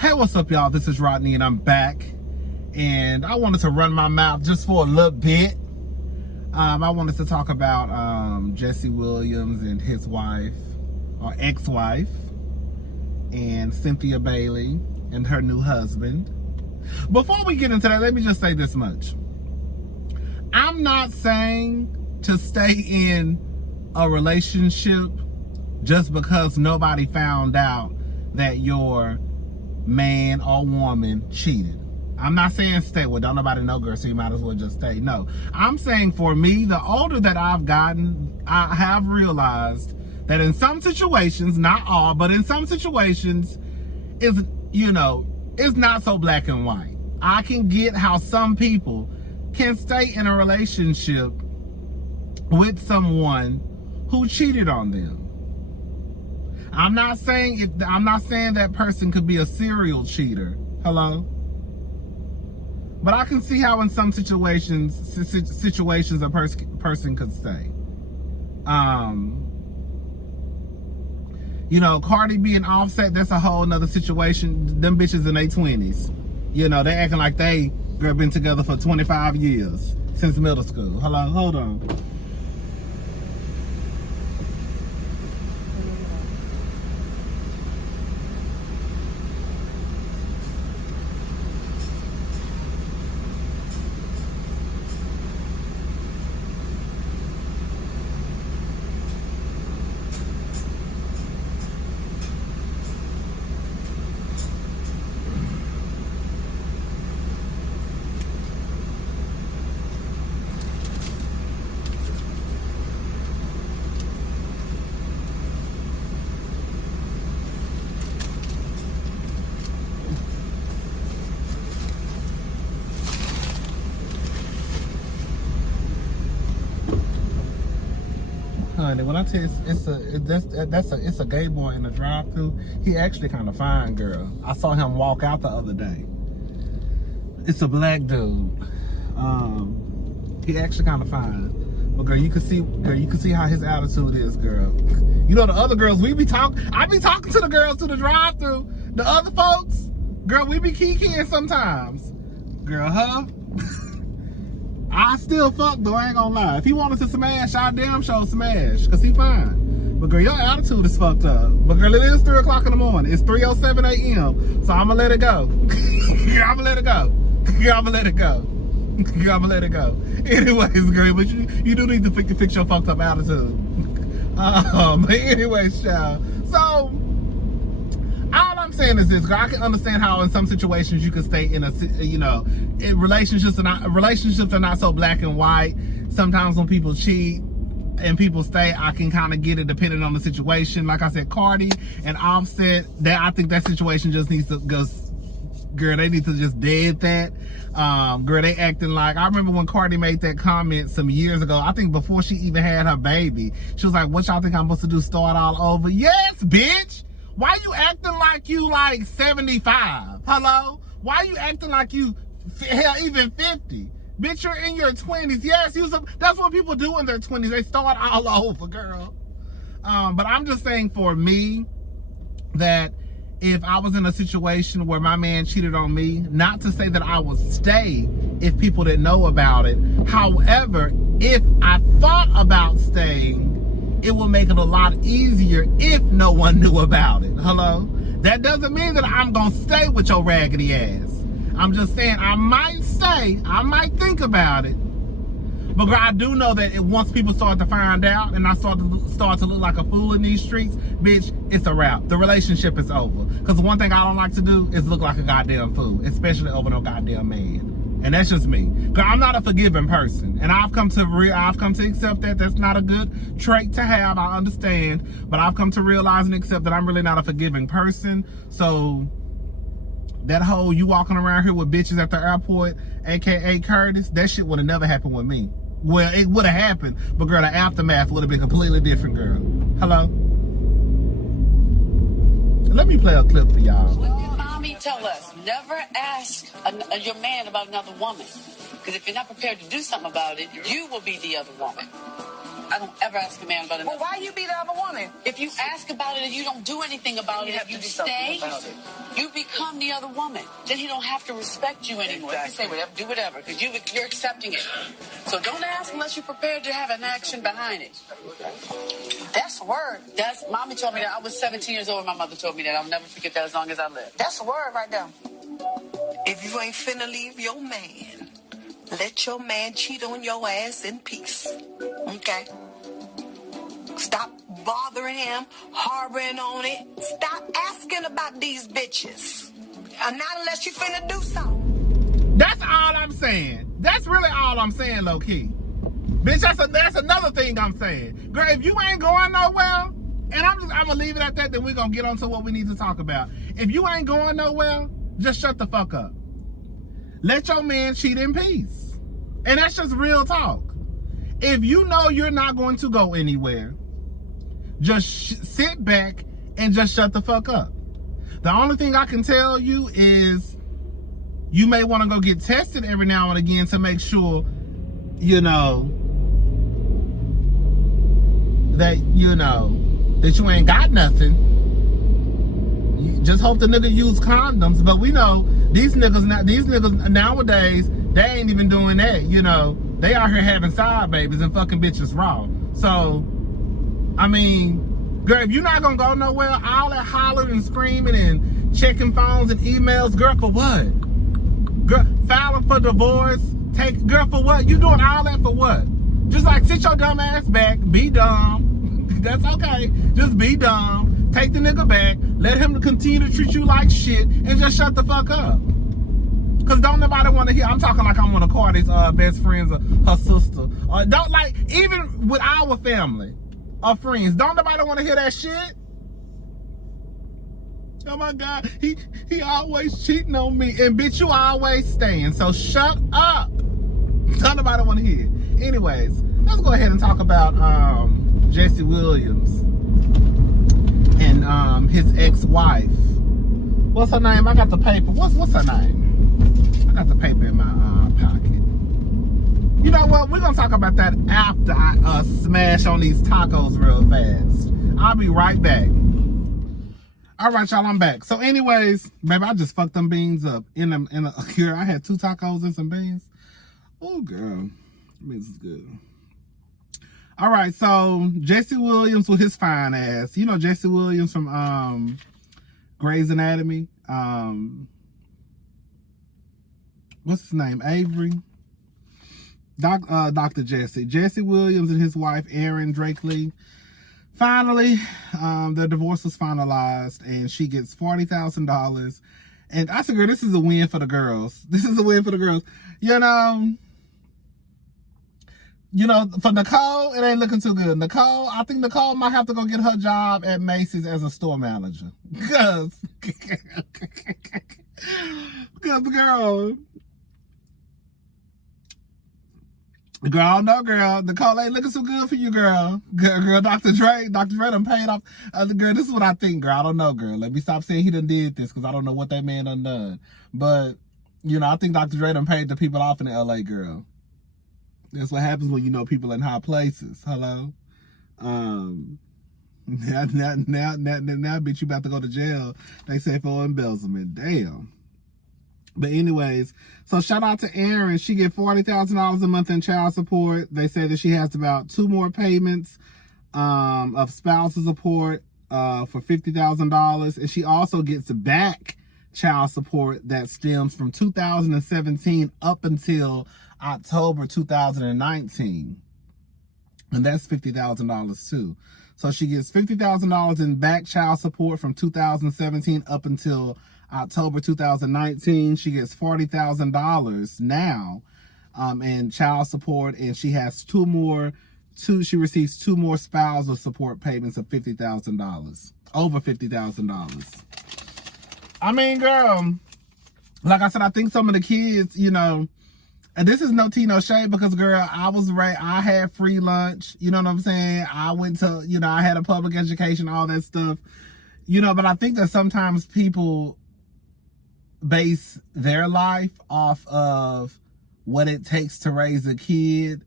Hey, what's up, y'all? This is Rodney, and I'm back. And I wanted to run my mouth just for a little bit. I wanted to talk about Jesse Williams and his wife, or ex-wife, and Cynthia Bailey and her new husband. Before we get into that, let me just say this much. I'm not saying to stay in a relationship just because nobody found out that your man or woman cheated. I'm not saying stay with, don't nobody know, girl, so you might as well just stay. No, I'm saying for me, the older that I've gotten, I have realized that in some situations, not all, but in some situations, it's not so black and white. I can get how some people can stay in a relationship with someone who cheated on them. I'm not saying that person could be a serial cheater. Hello? But I can see how in some situations a person could stay. Cardi B and Offset, that's a whole nother situation. Them bitches in their 20s. They acting like they been together for 25 years since middle school. Hello? Hold on. Honey, when I tell you it's a gay boy in the drive-thru, he actually kind of fine, girl. I saw him walk out the other day. It's a black dude. He actually kind of fine. But girl, you can see how his attitude is, girl. The other girls, I be talking to the girls to the drive-thru. The other folks, girl, we be kikiing sometimes. Girl, huh? I still fuck though, I ain't gonna lie. If he wanted to smash, I damn sure smash, cause he fine. But girl, your attitude is fucked up. But girl, it is 3 o'clock in the morning. It's 3:07 a.m. So I'ma let it go. I'ma let it go. I'ma let it go. I'ma let it go. Anyways, girl, but you do need to fix your fucked up attitude. But anyways, child. So all I'm saying is this, girl. I can understand how in some situations you can stay in relationships are not so black and white. Sometimes when people cheat and people stay, I can kind of get it depending on the situation. Like I said, Cardi and Offset, I think that situation just needs to go. Girl, they need to just dead that. Girl, they acting like, I remember when Cardi made that comment some years ago, I think before she even had her baby, she was like, what y'all think I'm supposed to do, start all over? Yes, bitch! Why you acting like you like 75? Hello? Why you acting like you, hell, even 50? Bitch, you're in your 20s. Yes, that's what people do in their 20s. They start all over, girl. But I'm just saying for me, that if I was in a situation where my man cheated on me, not to say that I would stay if people didn't know about it. However, if I thought about staying, it will make it a lot easier if no one knew about it. Hello? That doesn't mean that I'm gonna stay with your raggedy ass. I'm just saying I might stay, I might think about it. But girl, I do know that once people start to find out and I start to look like a fool in these streets, bitch, it's a wrap. The relationship is over. Because the one thing I don't like to do is look like a goddamn fool, especially over no goddamn man. And that's just me. Cause I'm not a forgiving person. And I've come to accept that that's not a good trait to have. I understand. But I've come to realize and accept that I'm really not a forgiving person. So that whole you walking around here with bitches at the airport, aka Curtis, that shit would have never happened with me. Well, it would have happened, but girl, the aftermath would have been completely different, girl. Hello? Let me play a clip for y'all. What did mommy tell us? Never ask your man about another woman. Because if you're not prepared to do something about it, you will be the other woman. I don't ever ask a man about it. Well, why you be the other woman? If you ask about it and you don't do anything about it, if you stay, you become the other woman. Then he don't have to respect you anymore. Exactly. You say whatever, do whatever, because you're accepting it. So don't ask unless you're prepared to have an action behind it. That's a word. That's mommy told me that. I was 17 years old when my mother told me that. I'll never forget that as long as I live. That's a word right there. If you ain't finna leave your man, let your man cheat on your ass in peace. Okay? Stop bothering him, harboring on it. Stop asking about these bitches. Not unless you finna do something. That's all I'm saying. That's really all I'm saying, low key. Bitch, that's another thing I'm saying. Girl, if you ain't going nowhere, and I'm gonna leave it at that, then we're gonna get on to what we need to talk about. If you ain't going nowhere, just shut the fuck up. Let your man cheat in peace. And that's just real talk. If you know you're not going to go anywhere, just sit back and just shut the fuck up. The only thing I can tell you is you may want to go get tested every now and again to make sure, that you ain't got nothing. You just hope the nigga use condoms. But we know these niggas nowadays, they ain't even doing that. They out here having side babies and fucking bitches raw. So, I mean, girl, if you're not gonna go nowhere, all that hollering and screaming and checking phones and emails, girl, for what? Girl, filing for divorce, girl, for what? You doing all that for what? Just like sit your dumb ass back, be dumb. That's okay. Just be dumb. Take the nigga back. Let him continue to treat you like shit and just shut the fuck up. Cause don't nobody want to hear. I'm talking like I'm one of Cardi's best friends or her sister. Or don't like even with our family or friends. Don't nobody want to hear that shit. Oh my God, he always cheating on me, and bitch, you always staying. So shut up. Don't nobody want to hear it. Anyways, let's go ahead and talk about Jesse Williams and his ex-wife. What's her name? I got the paper. What's her name? I got the paper in my pocket. You know what? We're gonna talk about that after I smash on these tacos real fast. I'll be right back. All right, y'all, I'm back. So anyways, baby, I just fucked them beans up in a cure. I had 2 tacos and some beans. Oh, girl. Beans is good. All right, so Jesse Williams with his fine ass. You know Jesse Williams from Grey's Anatomy. What's his name? Avery. Dr. Jesse. Jesse Williams and his wife, Aryn Drakely. Finally, their divorce was finalized, and she gets $40,000. And I said, girl, this is a win for the girls. This is a win for the girls. For Nicole, it ain't looking too good. I think Nicole might have to go get her job at Macy's as a store manager. Because, girl, no, girl. Nicole ain't looking so good for you, girl. Girl, Dr. Dre done paid off. Girl, this is what I think, girl. I don't know, girl. Let me stop saying he done did this, because I don't know what that man done. But, I think Dr. Dre done paid the people off in the LA, girl. That's what happens when you know people in high places. Hello? Now, bitch, you about to go to jail. They say for embezzlement. Damn. But anyways, so shout out to Aryn. She get $40,000 a month in child support. They say that she has about 2 more payments of spousal support for $50,000. And she also gets back child support that stems from 2017 up until October 2019. And that's $50,000 too. So she gets $50,000 in back child support from 2017 up until October 2019. She gets $40,000 now in child support, and she has she receives 2 more spousal support payments of $50,000. Over $50,000. I mean, girl, like I said, I think some of the kids, and this is no tea, no shade, because, girl, I had free lunch, you know what I'm saying? I went to, I had a public education, all that stuff, but I think that sometimes people base their life off of what it takes to raise a kid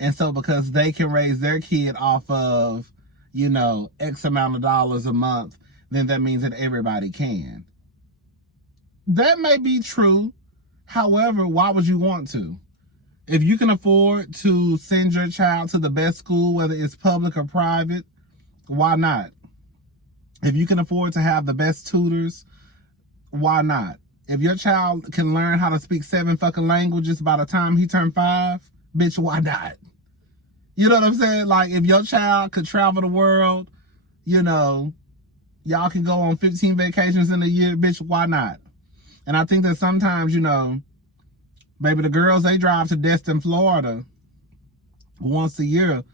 And so because they can raise their kid off of, you know, X amount of dollars a month, then that means that everybody can. That may be true. However, why would you want to? If you can afford to send your child to the best school, whether it's public or private, why not? If you can afford to have the best tutors, why not? If your child can learn how to speak 7 fucking languages by the time he turned 5, bitch, why not? You know what I'm saying? Like, if your child could travel the world, you know, y'all can go on 15 vacations in a year, bitch, why not? And I think that sometimes, you know, baby, the girls, they drive to Destin, Florida once a year,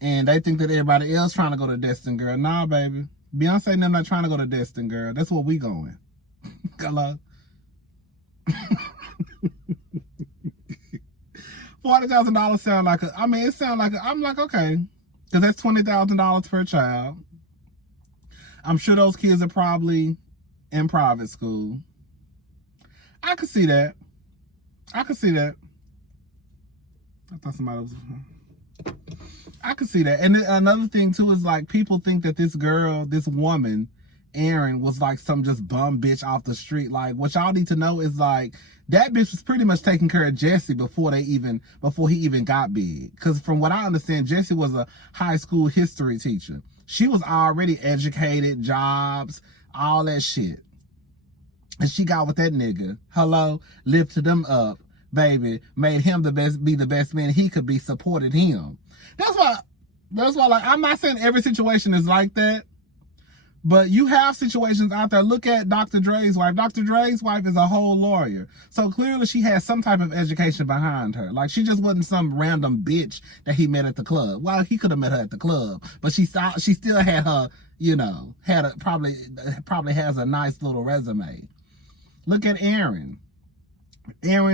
and they think that everybody else trying to go to Destin, girl. Nah, baby. Beyonce and them not trying to go to Destin, girl. That's where we going. Hello? $40,000 sound like a, I mean, it sound like a, I'm like, okay, because that's $20,000 per child. I'm sure those kids are probably in private school. I could see that. I could see that. I thought somebody was... I could see that. And another thing, too, is like people think that this girl, this woman, Aryn, was like some just bum bitch off the street. Like, what y'all need to know is like, that bitch was pretty much taking care of Jesse before he even got big. Because from what I understand, Jesse was a high school history teacher. She was already educated, jobs, all that shit. And she got with that nigga. Hello? Lifted him up, baby. Made him be the best man he could be, supported him. That's why, like, I'm not saying every situation is like that. But you have situations out there. Look at Dr. Dre's wife. Dr. Dre's wife is a whole lawyer. So clearly she has some type of education behind her. Like, she just wasn't some random bitch that he met at the club. Well, he could have met her at the club. But she still had her, you know, probably has a nice little resume. Look at Aryn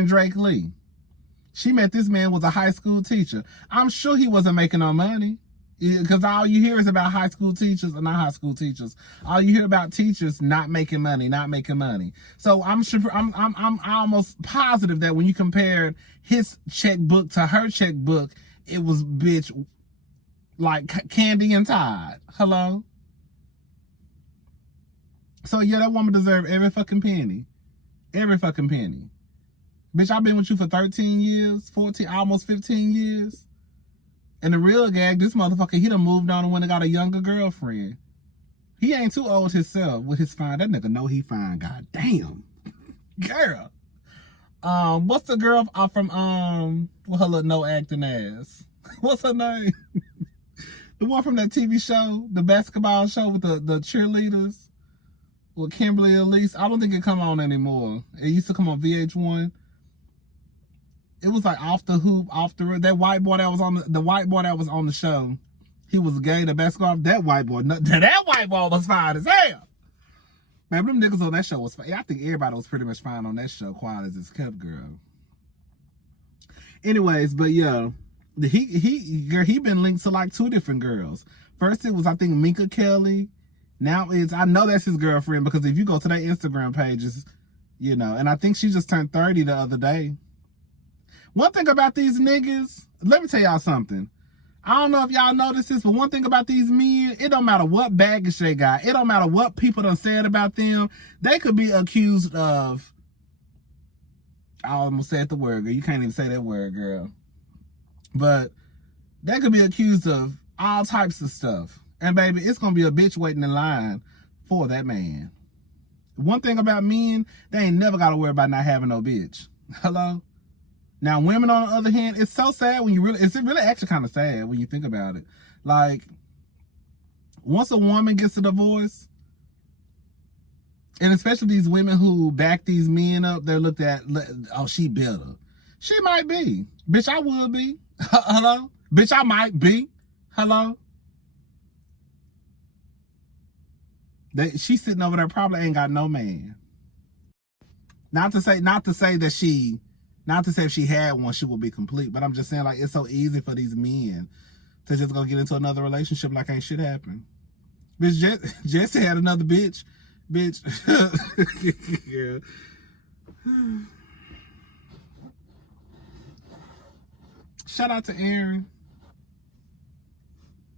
Drake Lee. She met this man was a high school teacher. I'm sure he wasn't making no money. Because all you hear is about high school teachers, or not high school teachers. All you hear about teachers not making money. So I'm almost positive that when you compared his checkbook to her checkbook, it was, bitch, like Candy and Tide. Hello? So yeah, that woman deserved every fucking penny. Every fucking penny. Bitch, I've been with you for 13 years, 14, almost 15 years. And the real gag, this motherfucker, he done moved on and went and got a younger girlfriend. He ain't too old himself with his fine. That nigga know he fine. God damn. Girl. What's the girl from, with her little no acting ass? What's her name? The one from that TV show, the basketball show with the cheerleaders with Kimberly Elise. I don't think it come on anymore. It used to come on VH1. It was like off the hoop, off the that white boy that was on the white boy that was on the show. He was gay. The basketball. That white boy was fine as hell. Man, them niggas on that show was fine. I think everybody was pretty much fine on that show. Quiet as it's kept, girl. Anyways, but yeah, he been linked to like 2 different girls. First it was, I think, Minka Kelly. Now I know that's his girlfriend, because if you go to their Instagram pages, you know, and I think she just turned 30 the other day. One thing about these niggas, let me tell y'all something. I don't know if y'all noticed this, but one thing about these men, it don't matter what baggage they got. It don't matter what people done said about them. They could be accused of, I almost said the word, girl. You can't even say that word, girl. But they could be accused of all types of stuff. And baby, it's going to be a bitch waiting in line for that man. One thing about men, they ain't never got to worry about not having no bitch. Hello? Now, women, on the other hand, it's so sad when it's really actually kind of sad when you think about it. Like, once a woman gets a divorce, and especially these women who back these men up, they're looked at, oh, she bitter. She might be. Bitch, I would be. Hello? Bitch, I might be. Hello? She's sitting over there, probably ain't got no man. Not to say if she had one, she would be complete. But I'm just saying, like, it's so easy for these men to just go get into another relationship like ain't shit happen. Bitch, Jesse had another bitch. Bitch. Yeah. Shout out to Aryn.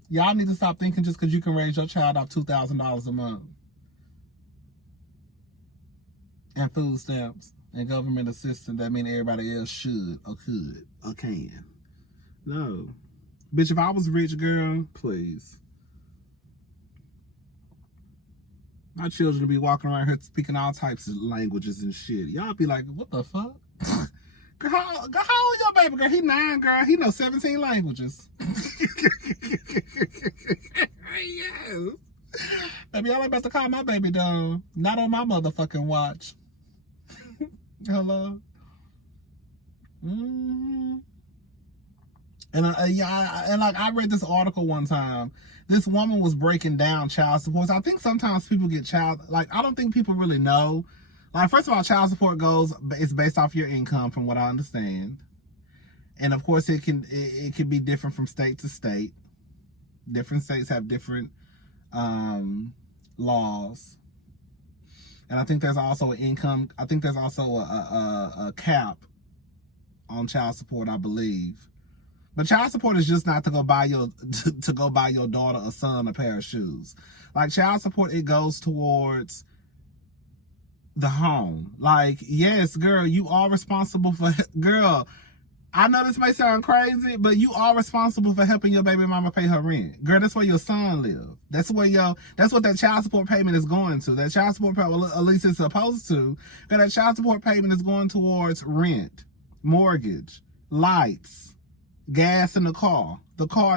Y'all need to stop thinking just because you can raise your child off $2,000 a month. And food stamps and government assistance, that mean everybody else should or could or can. No. Bitch, if I was rich, girl, please. My children would be walking around here speaking all types of languages and shit. Y'all be like, what the fuck? Girl, how old your baby, girl? He 9, girl. He knows 17 languages. Yes. Baby, y'all ain't about to call my baby dumb. Not on my motherfucking watch. Hello? Mm-hmm. And I read this article one time. This woman was breaking down child support. I think sometimes people get I don't think people really know. Like, first of all, child support it's based off your income, from what I understand. And of course, it can be different from state to state. Different states have different laws. And I think there's also a cap on child support, I believe. But child support is just not to go buy your daughter or son a pair of shoes. Like, child support, it goes towards the home. Like, yes, girl, you are responsible for, girl, I know this may sound crazy, but you are responsible for helping your baby mama pay her rent. Girl, that's where your son lives. That's what that child support payment is going to. That child support payment, well, at least it's supposed to. But that child support payment is going towards rent, mortgage, lights, gas in the car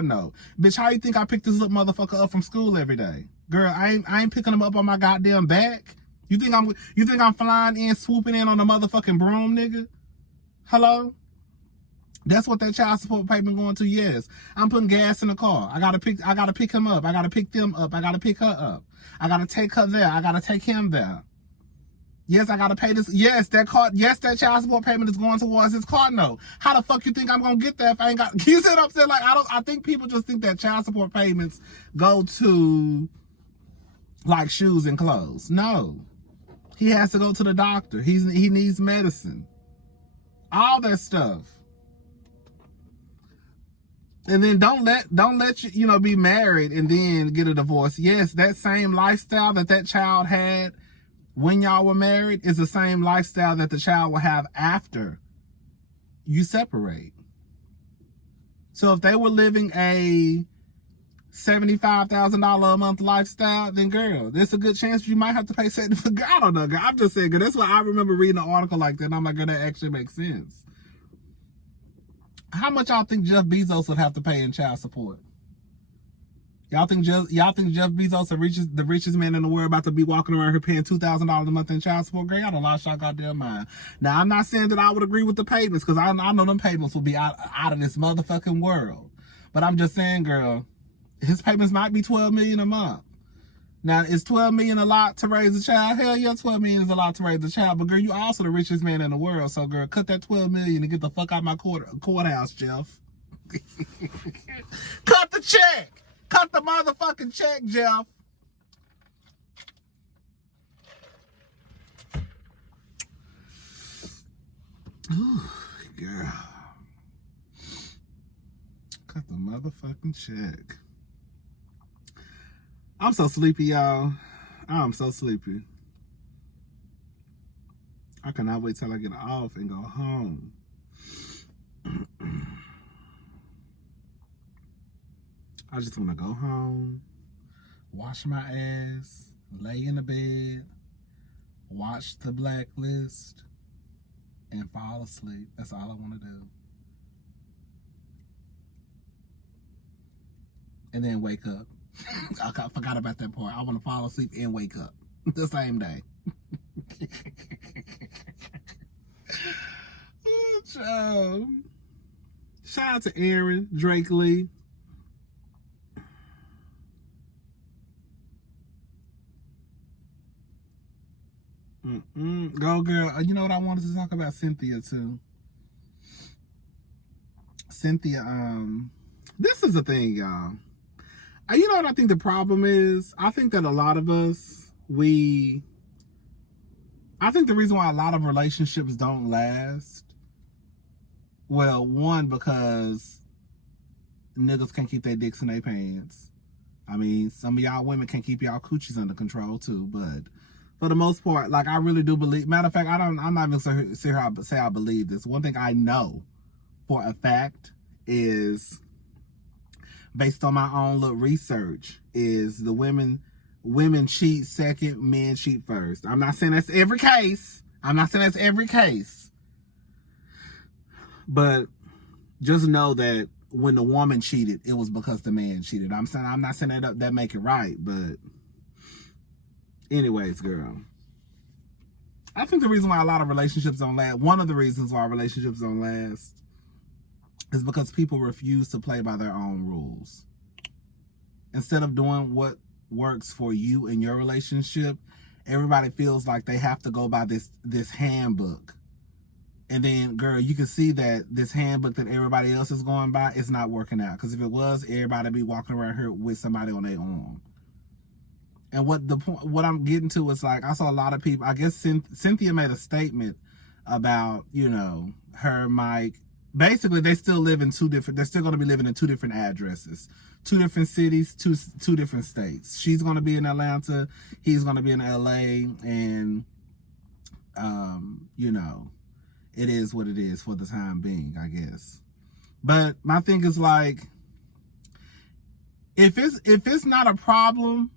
note. Bitch, how you think I pick this little motherfucker up from school every day? Girl, I ain't picking him up on my goddamn back. You think I'm flying in, swooping in on the motherfucking broom, nigga? Hello? That's what that child support payment going to. Yes, I'm putting gas in the car. I gotta pick him up. I gotta pick them up. I gotta pick her up. I gotta take her there. I gotta take him there. Yes, I gotta pay this. Yes, that child support payment is going towards his car note. How the fuck you think I'm gonna get that if I ain't got? You see what I'm saying? Like, I think people just think that child support payments go to like shoes and clothes. No, he has to go to the doctor. He needs medicine. All that stuff. And then don't let you be married and then get a divorce. Yes, that same lifestyle that child had when y'all were married is the same lifestyle that the child will have after you separate. So if they were living a $75,000 a month lifestyle, then girl, there's a good chance you might have to pay $70,000. I don't know, girl. I'm just saying, girl. That's why I remember reading an article like that, and I'm like, girl, that actually makes sense. How much y'all think Jeff Bezos would have to pay in child support? Y'all think Jeff Bezos, the richest man in the world, about to be walking around here paying $2,000 a month in child support? Girl, y'all done lost y'all goddamn mind. Now, I'm not saying that I would agree with the payments, because I know them payments will be out of this motherfucking world. But I'm just saying, girl, his payments might be $12 million a month. Now, is $12 million a lot to raise a child? Hell yeah, $12 million is a lot to raise a child. But girl, you also the richest man in the world. So girl, cut that $12 million and get the fuck out of my courthouse, Jeff. Cut the check. Cut the motherfucking check, Jeff. Ooh, girl. Cut the motherfucking check. I'm so sleepy, y'all. I'm so sleepy. I cannot wait till I get off and go home. I just want to go home, wash my ass, lay in the bed, watch The Blacklist, and fall asleep. That's all I want to do. And then wake up. I forgot about that part. I want to fall asleep and wake up the same day. Oh, shout out to Aryn, Drake Lee. Go girl. You know what I wanted to talk about? Cynthia too. Cynthia, this is the thing, y'all. You know what I think the problem is? I think that a lot of us, I think the reason why a lot of relationships don't last, well, one, because niggas can't keep their dicks in their pants. I mean, some of y'all women can't keep y'all coochies under control too, but for the most part, like, I really do believe, matter of fact, I'm not even say I believe this. One thing I know for a fact is, based on my own little research, is the women cheat second, men cheat first. I'm not saying that's every case. But just know that when the woman cheated, it was because the man cheated. I'm not saying that make it right, but anyways, girl, I think the reason why a lot of relationships don't last, one of the reasons why relationships don't last, is because people refuse to play by their own rules. Instead of doing what works for you in your relationship, everybody feels like they have to go by this handbook. And then, girl, you can see that this handbook that everybody else is going by is not working out. Because if it was, everybody would be walking around here with somebody on their arm. And what I'm getting to is, like, I saw a lot of people, I guess Cynthia made a statement about, you know, her, Mike. Basically, they're still going to be living in two different addresses, 2 different cities, two different states. She's going to be in Atlanta, he's going to be in LA, and, you know, it is what it is for the time being, I guess. But my thing is, like, if it's not a problem,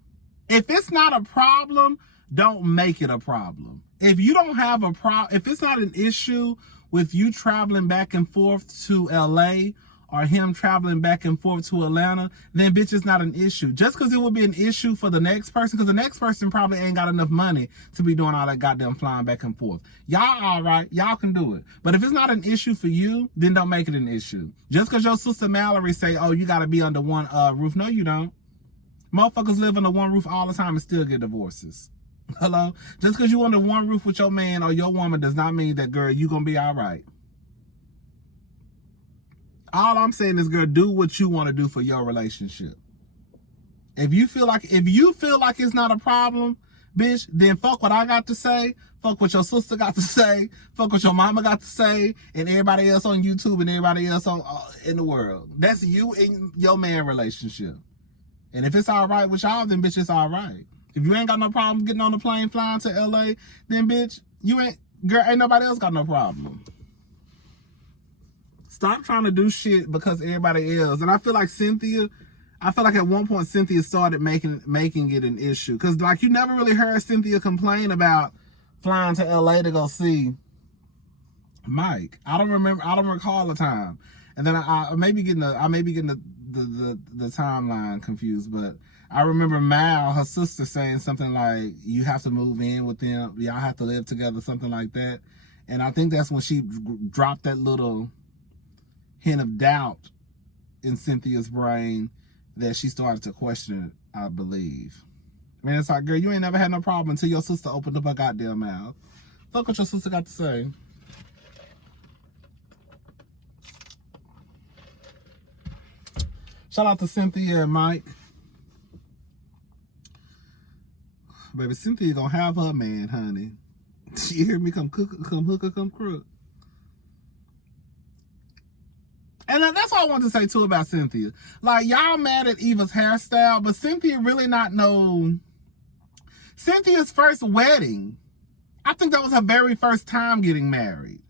don't make it a problem. If you don't have a problem, if it's not an issue with you traveling back and forth to LA or him traveling back and forth to Atlanta, then bitch, it's not an issue. Just because it would be an issue for the next person, because the next person probably ain't got enough money to be doing all that goddamn flying back and forth. Y'all all right, y'all can do it. But if it's not an issue for you, then don't make it an issue. Just because your sister Mallory say, oh, you got to be under one roof. No, you don't. Motherfuckers live under one roof all the time and still get divorces. Hello? Just because you under one roof with your man or your woman does not mean that, girl, you gonna be all right. All I'm saying is, girl, do what you want to do for your relationship. If you feel like it's not a problem, bitch, then fuck what I got to say, fuck what your sister got to say, fuck what your mama got to say, and everybody else on YouTube and everybody else in the world. That's you and your man relationship. And if it's all right with y'all, then bitch, it's all right. If you ain't got no problem getting on the plane flying to LA, then bitch, ain't nobody else got no problem. Stop trying to do shit because everybody else. And I feel like at one point Cynthia started making it an issue. Cause like, you never really heard Cynthia complain about flying to LA to go see Mike. I don't recall the time. And then I may be getting the timeline confused, but I remember Mal, her sister, saying something like, you have to move in with them, y'all have to live together, something like that. And I think that's when she dropped that little hint of doubt in Cynthia's brain that she started to question it, I believe. I mean, it's like, girl, you ain't never had no problem until your sister opened up her goddamn mouth. Fuck what your sister got to say. Shout out to Cynthia and Mike. Baby, Cynthia gonna have her man, honey. You hear me? Come hooker, come crook. And that's what I wanted to say too about Cynthia. Like, y'all mad at Eva's hairstyle, but Cynthia really not know. Cynthia's first wedding, I think that was her very first time getting married.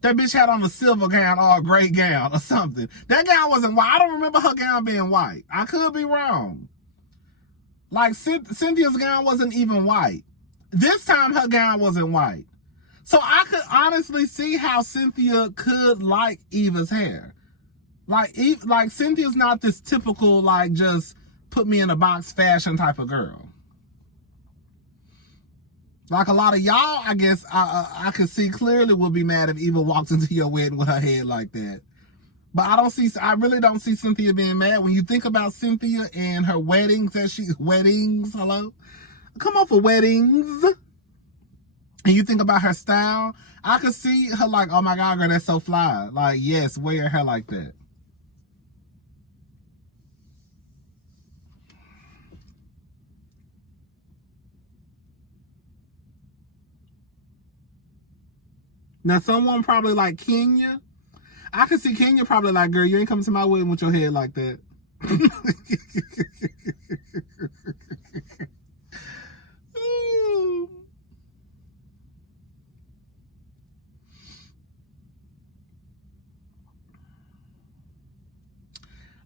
That bitch had on a silver gown or a gray gown or something. That gown wasn't white. I don't remember her gown being white. I could be wrong. Like, Cynthia's gown wasn't even white. This time her gown wasn't white. So I could honestly see how Cynthia could like Eva's hair. Like Cynthia's not this typical, like, just put me in a box fashion type of girl. Like, a lot of y'all, I guess, I could see clearly would be mad if Eva walked into your wedding with her head like that. But I really don't see Cynthia being mad. When you think about Cynthia and her weddings, hello? Come on for weddings. And you think about her style, I could see her like, oh my God, girl, that's so fly. Like, yes, wear your hair like that. Now, someone probably like Kenya, I can see Kenya probably like, girl, you ain't coming to my wedding with your head like that.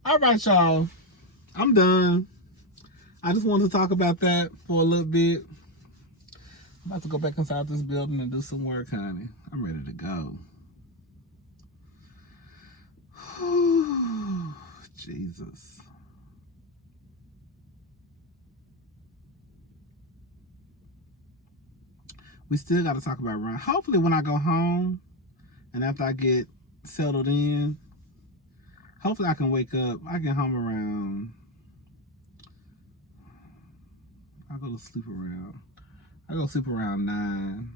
All right, y'all. I'm done. I just wanted to talk about that for a little bit. I'm about to go back inside this building and do some work, honey. I'm ready to go. Jesus. We still got to talk about Ryan. Hopefully when I go home and after I get settled in, hopefully I can wake up. I get home around, I go to sleep around 9.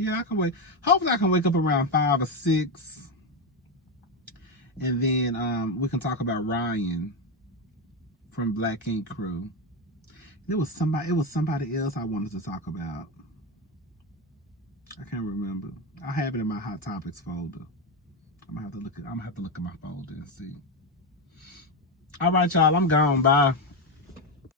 Yeah, I can wait. Hopefully I can wake up around 5 or 6. And then we can talk about Ryan from Black Ink Crew. It was somebody else I wanted to talk about. I can't remember. I have it in my Hot Topics folder. I'm gonna have to look at my folder and see. All right, y'all, I'm gone. Bye.